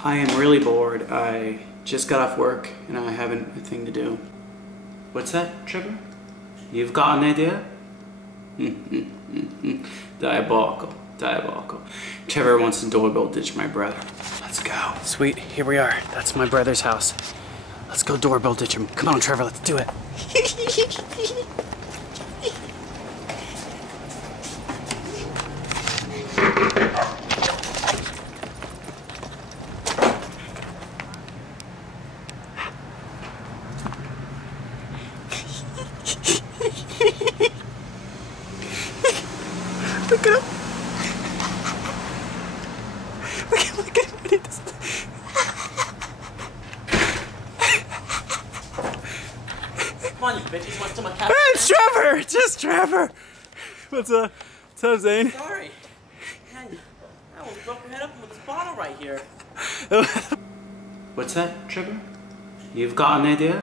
I am really bored. I just got off work and I haven't a thing to do. What's that, Trevor? You've got an idea? Diabolical. Diabolical. Trevor wants to doorbell ditch my brother. Let's go. Sweet, here we are. That's my brother's house. Let's go doorbell ditch him. Come on, Trevor, let's do it. Look at him. Look at him. What he does. Come on, you bitches. You want to my cat? Hey, it's Trevor! It's just Trevor! What's up? What's up, Zane? Sorry. Man, I almost broke your head up with this bottle right here. What's that, Trevor? You've got an idea?